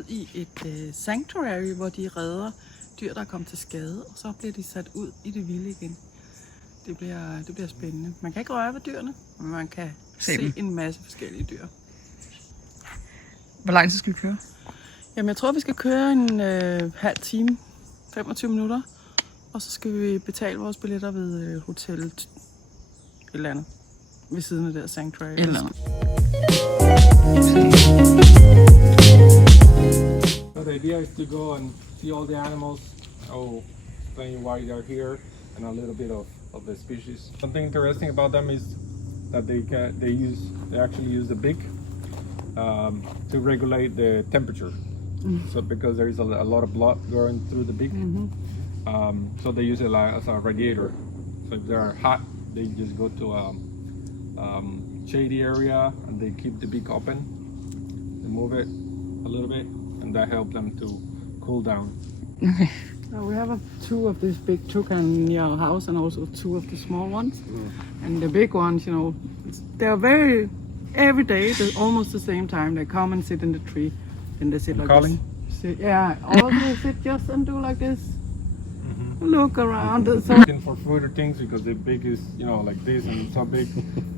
ud i et sanctuary, hvor de redder dyr, der er kommet til skade, og så bliver de sat ud i det vilde igen. Det bliver spændende. Man kan ikke røre ved dyrene, men man kan se en masse forskellige dyr. Hvor lang tid skal vi køre? Jamen, jeg tror, vi skal køre en halv time, 25 minutter, og så skal vi betale vores billetter ved hotellet et eller andet, ved siden af der sanctuary. Et eller andet. So the idea is to go and see all the animals. I'll explain why they're here and a little bit of the species. Something interesting about them is that they actually use the beak to regulate the temperature. So because there is a lot of blood going through the beak, so they use it as a radiator. So if they're hot, they just go to a shady area and they keep the beak open. They move it a little bit, and that helps them to cool down. Okay. Now we have two of these big toucan near our house, and also two of the small ones. And the big ones, you know, they're every day, they're almost the same time. They come and sit in the tree, and they sit like calling? this. All they sit just and do like this. Look around. So Looking for food or things because the beak is, like this and so big.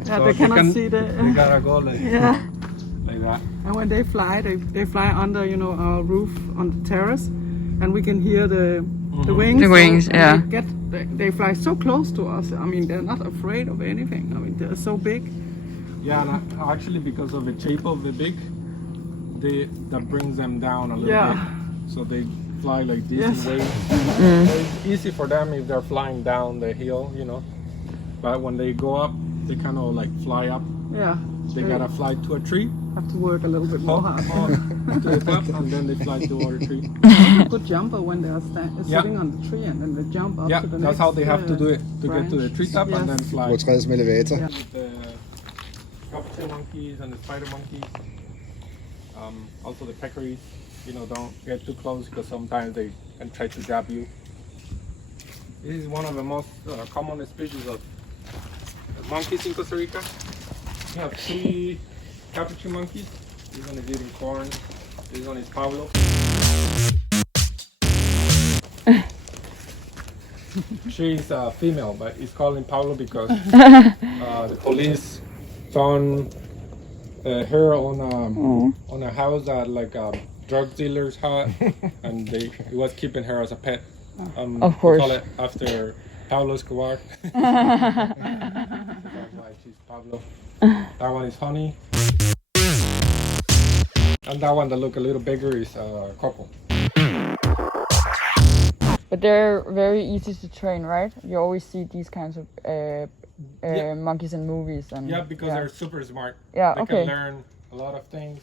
yeah, so they cannot see They gotta go like that. And when they fly, they fly under, our roof on the terrace, and we can hear the wings. The wings, and yeah. They fly so close to us. I mean, they're not afraid of anything. I mean, they're so big. Yeah, and actually because of the shape of the beak, that brings them down a little bit. So they fly like this in waves. So it's easy for them if they're flying down the hill, But when they go up, they kind of like fly up. Yeah. They gotta fly to a tree. Have to work a little bit more hard. To the top, and then they fly toward a tree. Good jumper when they are sitting on the tree, and then they jump up to the next. That's how they have to do it to get to the treetop and then fly. Gå 60 med elevator. Yeah. The cocktail monkeys and the spider monkeys, also the peccaries. Don't get too close because sometimes they can try to grab you. This is one of the most common species of monkeys in Costa Rica. We have 3 capuchin monkeys. This one is eating corn. This one is Pablo. She's a female, but it's called Pablo because the police found her on a house that drug dealers had, and it was keeping her as a pet. Of course. We call it after Pablo Escobar. That's why she's Pablo. That one is Honey. And that one that look a little bigger is Coco. But they're very easy to train, right? You always see these kinds of monkeys in movies. And, because they're super smart. Yeah, they okay. can learn a lot of things.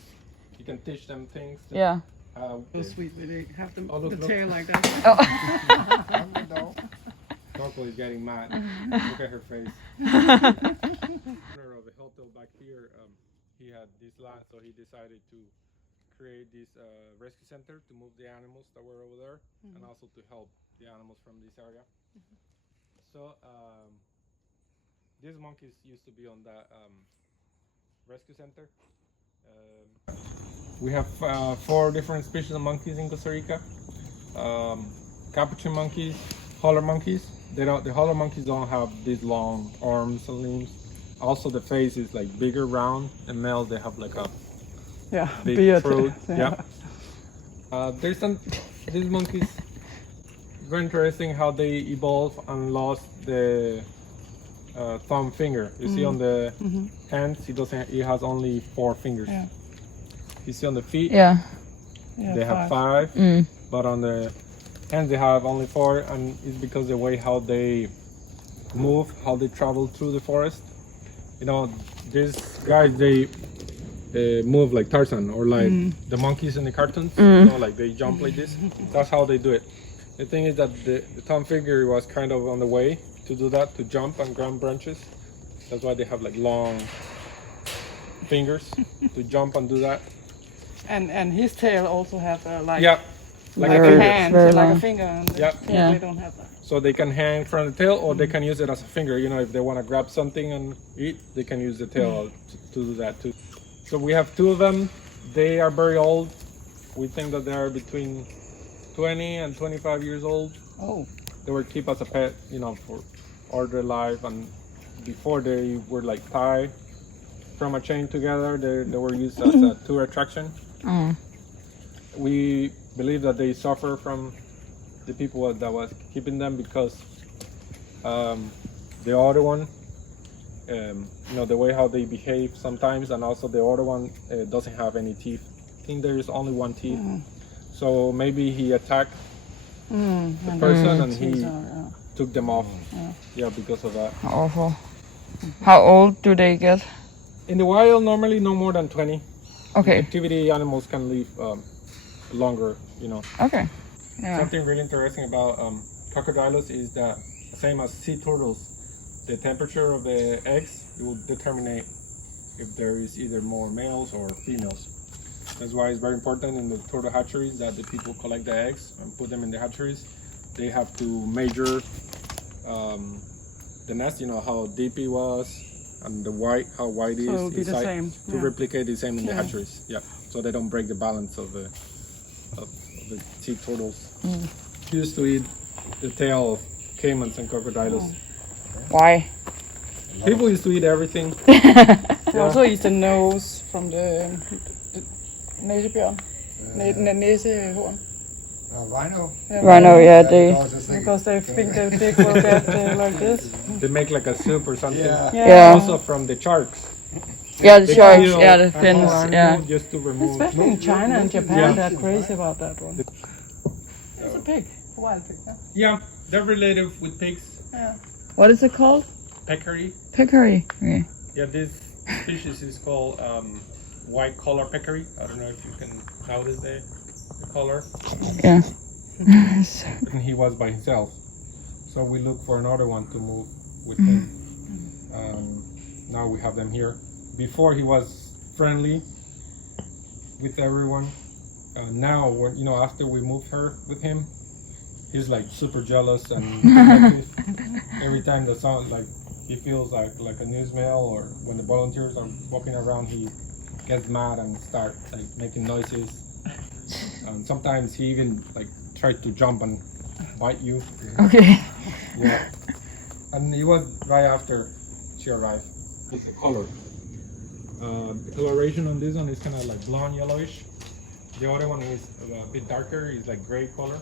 You can teach them things. So sweet, they have the look. tail like that. Coco is getting mad. Look at her face. Owner of the hotel back here, he had this land, so he decided to create this rescue center to move the animals that were over there, and also to help the animals from this area. So these monkeys used to be on that rescue center. We have 4 different species of monkeys in Costa Rica. Capuchin monkeys, holler monkeys. The holler monkeys don't have these long arms and limbs. Also, the face is like bigger, round, and males they have like a big beard. throat. These monkeys. It's very interesting how they evolved and lost the thumb finger. You see on the hands, it has only 4 fingers. Yeah. You see on the feet, they have 5, but on the hands they have only 4, and it's because the way how they move, how they travel through the forest. These guys they move like Tarzan or like the monkeys in the cartoons. Like they jump like this. That's how they do it. The thing is that the thumb finger was kind of on the way to do that, to jump and grab branches. That's why they have like long fingers to jump and do that. And his tail also have like like a a hand, very like long. a finger. And they don't have that. So they can hang from the tail, or they can use it as a finger. If they want to grab something and eat, they can use the tail to do that too. So we have 2 of them. They are very old. We think that they are between 20 and 25 years old. Oh. They were kept as a pet, you know, for all their life. And before they were like tied from a chain together, they were used as a tour attraction. We believe that they suffer from the people that was keeping them because the other one, you know, the way how they behave sometimes, and also the other one doesn't have any teeth. I think there is only one teeth. So maybe he attacked the person and he took them off. Yeah, because of that. Awful. How old do they get? In the wild, normally no more than 20. Okay. Activity animals can live longer, you know. Okay. Yeah. Something really interesting about crocodiles is that, same as sea turtles, the temperature of the eggs, it will determine if there is either more males or females. That's why it's very important in the turtle hatcheries that the people collect the eggs and put them in the hatcheries. They have to measure the nest, you know, how deep it was, and the white, how wide it So is it'll be the inside, same. to replicate the same in the hatcheries. Yeah, so they don't break the balance of the sea turtles. Used to eat the tail of caimans and crocodiles. Why? People used to eat everything. They also eat the nose from the næsebjørn. Næsehorn. Rhino. Rhino, yeah, they. Because they think the pig will get like this. They make like a soup or something. Yeah. Also from the sharks. Yeah, the They sharks, kill yeah, the an fins, animal yeah. Just to remove. Especially in China and Japan, Yeah. they're crazy about that one. It's a pig, a wild pig. Yeah, they're related with pigs. Yeah. What is it called? Peccary. Peccary. Okay. Yeah, this species is called white collar peccary. I don't know if you can notice the color. Yeah. And he was by himself. So we look for another one to move with him. Now we have them here. Before he was friendly with everyone. Now, when, you know, after we moved her with him, he's like super jealous and every time the sound, like he feels like a new smell, or when the volunteers are walking around, he gets mad and starts like making noises. And sometimes he even like tried to jump and bite you. Okay. Yeah. And it was right after she arrived. It's the color. The coloration on this one is kind of like blonde yellowish. The other one is a bit darker, it's like gray color.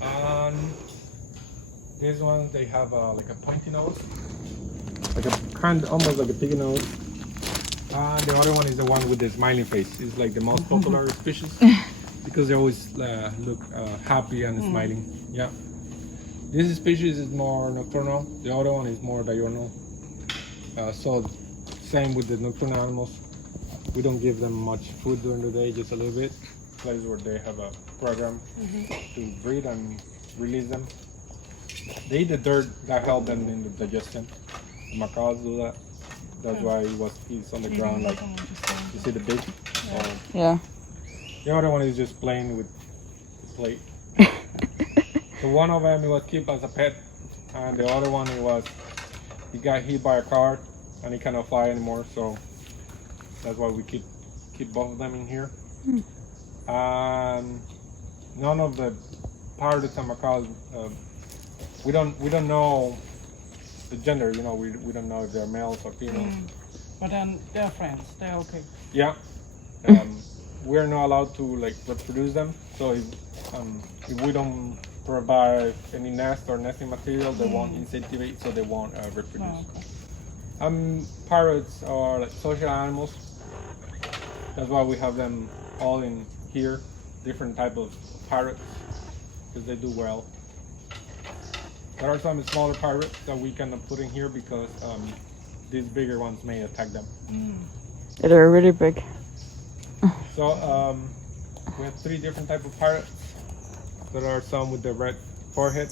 And these ones, they have like a pointy nose, like a kind, almost like a piggy nose. And the other one is the one with the smiling face. It's like the most popular species because they always look happy and smiling. Yeah. This species is more nocturnal. The other one is more diurnal. So same with the nocturnal animals. We don't give them much food during the day, just a little bit. Place where they have a program to breed and release them. They eat the dirt that helps them in the digestion. The macaws do that. That's why he's on the ground, like you see the beak. Yeah. The other one is just playing with the plate. So one of them was kept as a pet, and the other one he got hit by a car and he cannot fly anymore. So that's why we keep both of them in here. None of the parrots and macaws, we don't know the gender. You know, we don't know if they're males or females. But then they're friends, they're okay. Yeah. We're not allowed to like reproduce them. So if we don't provide any nest or nesting material, they won't incentivate, so they won't reproduce. Oh, okay. Parrots are like social animals. That's why we have them all in here, different type of parrots, because they do well. There are some smaller parrots that we cannot put in here because these bigger ones may attack them. Yeah, they're really big. So we have 3 different type of parrots. There are some with the red forehead.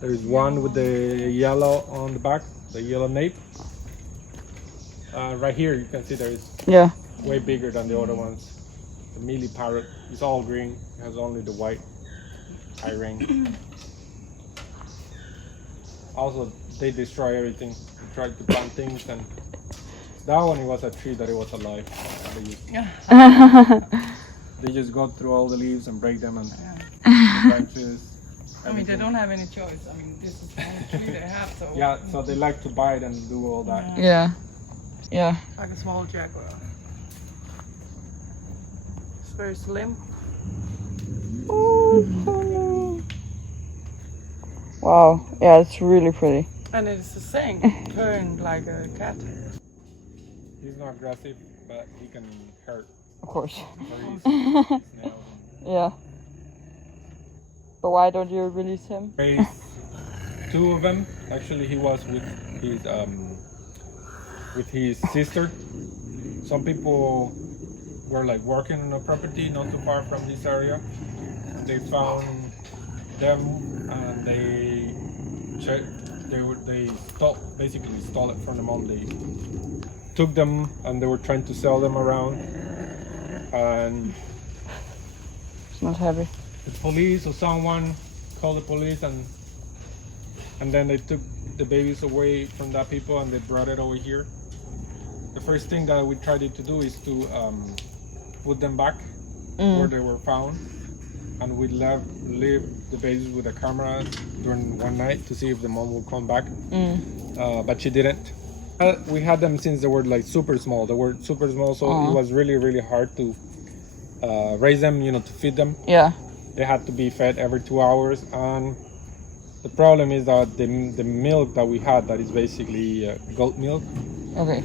There's one with the yellow on the back, the yellow nape. Right here you can see there is way bigger than the other ones. The mealy parrot is all green, it has only the white eye ring. Also, they destroy everything. They try to plant things and That one, it was a tree that it was alive. They just go through all the leaves and break them and the branches. I mean, they don't have any choice. I mean, this is the only tree they have, so... Yeah, so they like to bite and do all that. Yeah. Yeah. Like a small jaguar. It's very slim. Wow. Yeah, it's really pretty. And it's the same, turned like a cat. He's not aggressive, but he can hurt. Of course. Snails. Yeah. But why don't you release him? Raised 2 of them. Actually, he was with his sister. Some people were like working on a property not too far from this area. They found them and they basically stole it from the mom. They took them and they were trying to sell them around, and It's not happy. the police or someone called the police, and then they took the babies away from that people and they brought it over here. The first thing that we tried to do is to put them back where they were found, and we leave the babies with a camera during one night to see if the mom would come back, but she didn't. We had them since they were like super small. They were super small, so it was really hard to raise them, to feed them. Yeah. They had to be fed every 2 hours, and the problem is that the milk that we had, that is basically goat milk, Okay.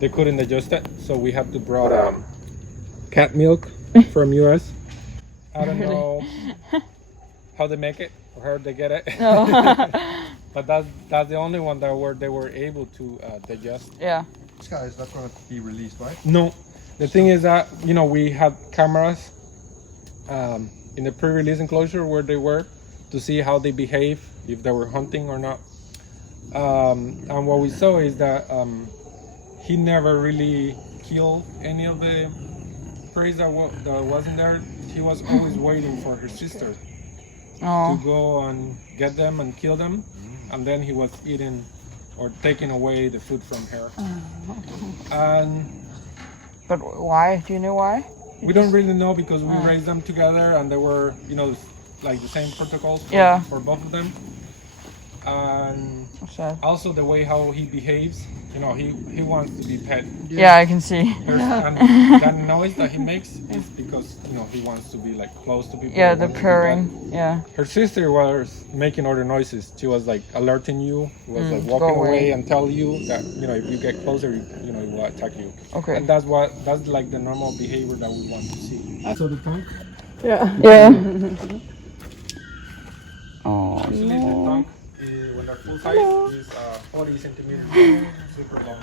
they couldn't digest it, so we had to brought cat milk from US. I don't know how they make it or how they get it, but that's the only one that they were able to digest. Yeah. This guy is not going to be released, right? No, the thing is that we had cameras in the pre-release enclosure where they were to see how they behave, if they were hunting or not. And what we saw is that he never really killed any of the prey that wasn't there. He was always waiting for her sister to go and get them and kill them, and then he was eating or taking away the food from her. But why? Do you know why? We don't really know, because we raised them together and they were, like the same protocols for both of them. And Sad. also the way how he behaves, he wants to be pet. Yeah, I can see. And that noise that he makes is because, he wants to be like close to people. Yeah, the purring. Yeah. Her sister was making other noises. She was like alerting you, was like go walking away. away and tell you that, if you get closer, it will attack you. Okay. And that's like the normal behavior that we want to see. So the tongue? Yeah. Yeah. Oh, Usually the no. tongue, when they're full size, is 40 centimeters, super long.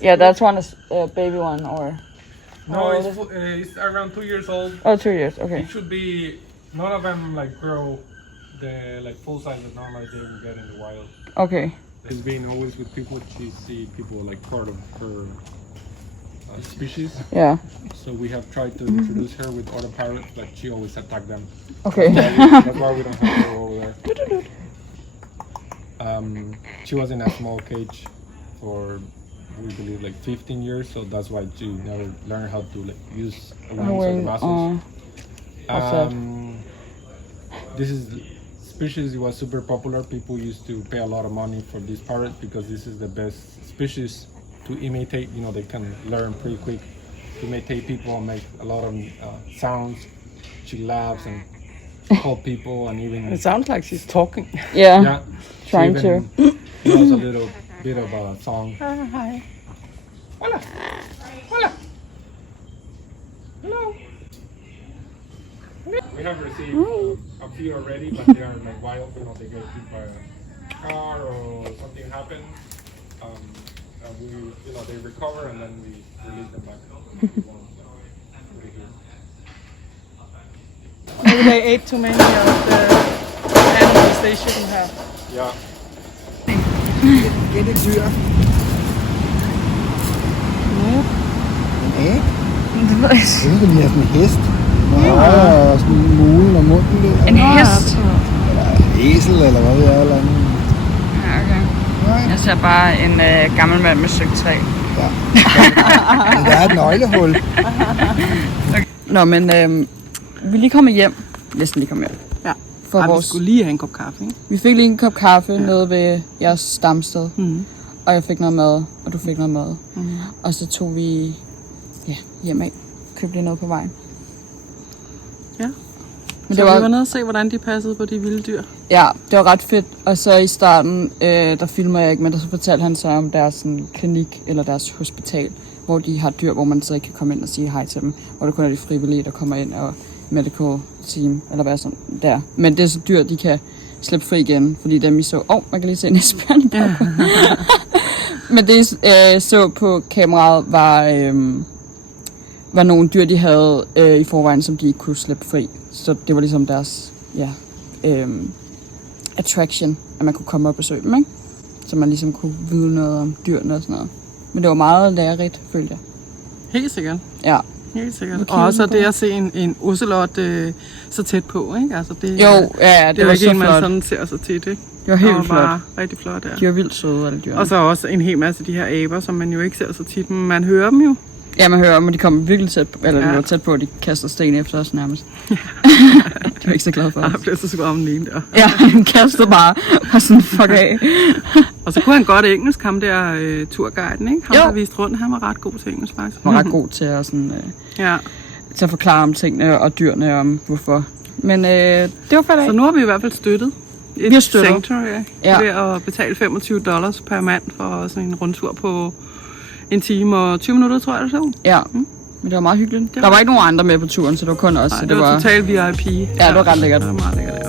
Yeah, that's one is baby one or... No, it's around 2 years old. Oh, 2 years. Okay. It should be, none of them like grow the like full size that normally they will get in the wild. Okay. She's being always with people. She see people like part of her species. Yeah. So we have tried to introduce her with other parrots, but she always attack them. Okay. That's why we don't have her over there. She was in a small cage for, we believe, like 15 years, so that's why she never learned how to like use the wings or the muscles. This is species. It was super popular. People used to pay a lot of money for this parrot because this is the best species to imitate. They can learn pretty quick to imitate people and make a lot of sounds. She laughs and calls people, and even It sounds like she's talking. Yeah. Trying she even knows a little bit of a song. Hi. Hola. Hola. Hello. We have received a few already, but they are like wild. They get hit by a car or something happens. And we, they recover and then we release them back. Maybe they ate too many of the animals they shouldn't have. Yeah. Get et dyr. En æg. Det ved jeg ikke. Jeg synes, det ligner sådan en hest. Og sådan en mulen og munden der. En hest? Eller æsel, eller hvad det er. Eller andet. Ja, okay. Nej. Jeg ser bare en gammel mand med søgtræ. Ja. Men der er et nøglehul. Nå, men vi er lige kommet hjem. Næsten lige kommet hjem. Ja. For Ej, vi vores... skulle lige have en kop kaffe, ikke? Vi fik lige en kop kaffe nede ved jeres stamsted. Mm. Og jeg fik noget mad, og du fik noget mad. Mm. Og så tog vi hjem af. Købte lige noget på vejen. Ja. Men Så vi var nede og se, hvordan de passede på de vilde dyr. Ja, det var ret fedt. Og så i starten, der filmer jeg ikke, men der så fortalte han så om deres sådan, klinik eller deres hospital, hvor de har dyr, hvor man så ikke kan komme ind og sige hej til dem. Hvor det kun er de frivillige, der kommer ind og medical team, eller hvad sådan der. Men det er så dyr, de kan slippe fri igen, fordi dem I så... man kan lige se en isbjørn i baggrunden. Men det I så på kameraet var nogle dyr, de havde i forvejen, som de ikke kunne slippe fri. Så det var ligesom deres attraction, at man kunne komme og besøge dem, ikke? Så man ligesom kunne vide noget om dyrene og sådan noget. Men det var meget lærerigt, følte jeg. Helt sikkert. Ja. Helt sikkert. Og også det at se en ocelot så tæt på, ikke? Altså det, Jo, ja, det var ikke så en, man flot. sådan ser så tit, ikke? Det var helt var flot. bare rigtig flot, ja. De var vildt søde, alle dyrene. Og så også en hel masse af de her aber, som man jo ikke ser så tit, men man hører dem jo. Ja, man hører om, at de kom virkelig tæt på, eller de var tæt på, at de kaster sten efter os nærmest. Det var ikke så glad for os. Jeg blev så sur om den ene der. Ja, han kastede bare og sådan fuck af. Og så kunne han godt engelsk, ham der turguiden, ikke? Ham Jo. der viste rundt, han var ret god til engelsk faktisk. Han var ret god til at, sådan, Ja. til at forklare om tingene og dyrene om hvorfor. Men det var for Så nu har vi i hvert fald støttet Vi har støttet. Sanctuary ved at betale $25 per mand for sådan en rundtur på en time og 20 minutter, tror jeg, det så. Ja, men det var meget hyggeligt. Der var ikke nogen andre med på turen, så det var kun os. Nej, så det var totalt VIP. Ja, det var ret lækkert. Det var meget lækkert, ja.